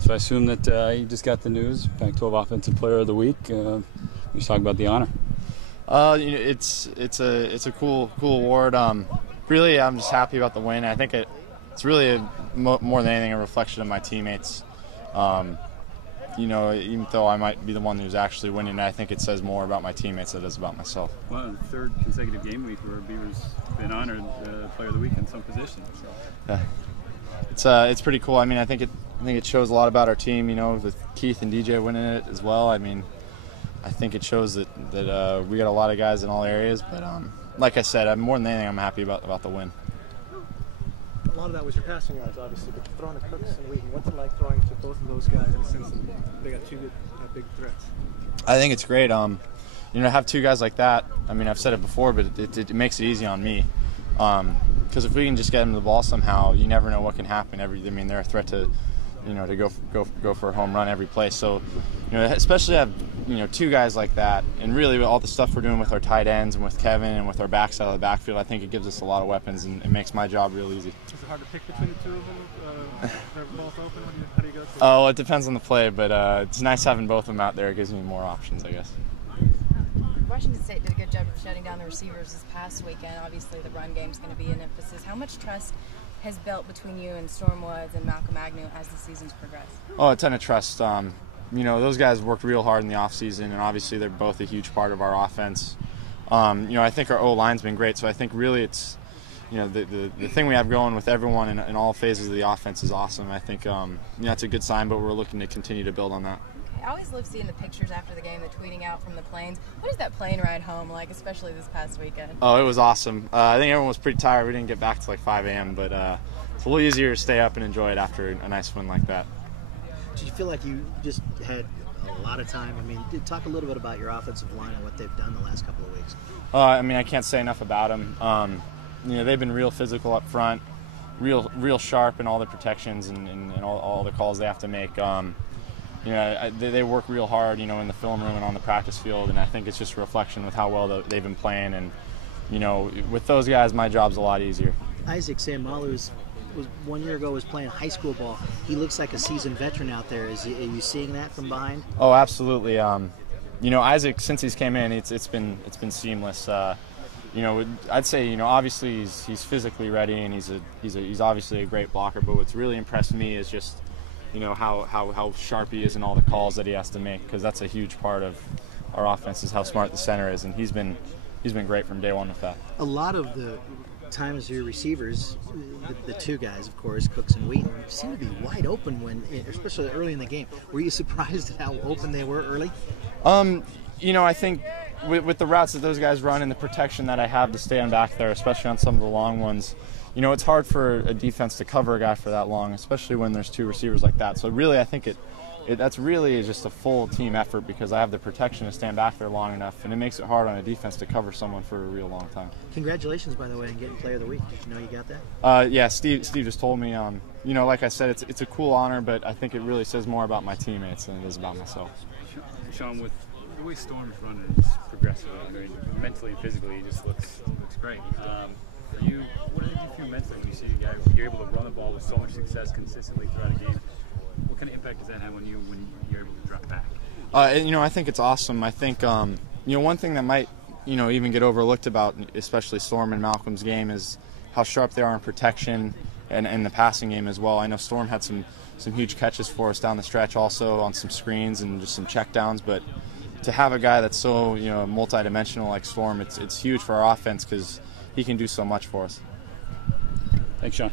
So I assume that you just got the news, Pac-12 Offensive Player of the Week. We talk about the honor. It's a cool award. Really, I'm just happy about the win. I think it's really more than anything a reflection of my teammates. Even though I might be the one who's actually winning, I think it says more about my teammates than it does about myself. Well, the third consecutive game week where Beavers been honored Player of the Week in some position. So. Yeah. It's pretty cool. I mean, I think it shows a lot about our team. With Keith and DJ winning it as well. I mean, I think it shows that we got a lot of guys in all areas. But like I said, more than anything, I'm happy about the win. A lot of that was your passing yards, obviously, but throwing to Cooks and Wheaton, what's it like throwing to both of those guys in the sense that they got two big threats? I think it's great. To have two guys like that. I mean, I've said it before, but it makes it easy on me. Because if we can just get them the ball somehow, you never know what can happen. They're a threat to go for a home run every play. So, especially have two guys like that, and really all the stuff we're doing with our tight ends and with Kevin and with our backs out of the backfield, I think it gives us a lot of weapons and it makes my job real easy. Is it hard to pick between the two of them? They're both open. How do you go through? Oh, it depends on the play, but it's nice having both of them out there. It gives me more options, I guess. Washington State did a good job of shutting down the receivers this past weekend. Obviously, the run game is going to be an emphasis. How much trust has built between you and Storm Woods and Malcolm Agnew as the season's progressed? Oh, a ton of trust. Those guys worked real hard in the offseason, and obviously they're both a huge part of our offense. I think our O-line's been great, so I think really it's, the thing we have going with everyone in all phases of the offense is awesome. I think that's a good sign, but we're looking to continue to build on that. I always love seeing the pictures after the game, the tweeting out from the planes. What is that plane ride home like, especially this past weekend? Oh, it was awesome. I think everyone was pretty tired. We didn't get back to like 5 a.m., but it's a little easier to stay up and enjoy it after a nice win like that. Did you feel like you just had a lot of time? I mean, talk a little bit about your offensive line and what they've done the last couple of weeks. I can't say enough about them. They've been real physical up front, real sharp in all the protections and all the calls they have to make. They work real hard, in the film room and on the practice field, and I think it's just a reflection with how well they've been playing. And, with those guys, my job's a lot easier. Isaac Samalu was 1 year ago was playing high school ball. He looks like a seasoned veteran out there. Are you seeing that from behind? Oh, absolutely. Isaac, since he's came in, it's been seamless. I'd say obviously he's physically ready and he's obviously a great blocker. But what's really impressed me is just how sharp he is in all the calls that he has to make, because that's a huge part of our offense is how smart the center is, and he's been great from day one with that. A lot of the times your receivers, the two guys, of course, Cooks and Wheaton, seem to be wide open especially early in the game. Were you surprised at how open they were early? I think with the routes that those guys run and the protection that I have to stand back there, especially on some of the long ones, it's hard for a defense to cover a guy for that long, especially when there's two receivers like that. So really, I think that's really just a full team effort, because I have the protection to stand back there long enough, and it makes it hard on a defense to cover someone for a real long time. Congratulations, by the way, on getting Player of the Week. Did you know you got that? Yeah, Steve just told me. Like I said, it's a cool honor, but I think it really says more about my teammates than it is about myself. Sean, with the way Storm's running, it's progressive. Mentally and physically, it just looks great. For you, what do you feel mentally when you see a guy you're able to run the ball with so much success consistently throughout a game? What kind of impact does that have on you when you're able to drop back? I think it's awesome. I think one thing that might even get overlooked about, especially Storm and Malcolm's game, is how sharp they are in protection and the passing game as well. I know Storm had some huge catches for us down the stretch also on some screens and just some checkdowns, but to have a guy that's so multi-dimensional like Storm, it's huge for our offense because he can do so much for us. Thanks, Sean.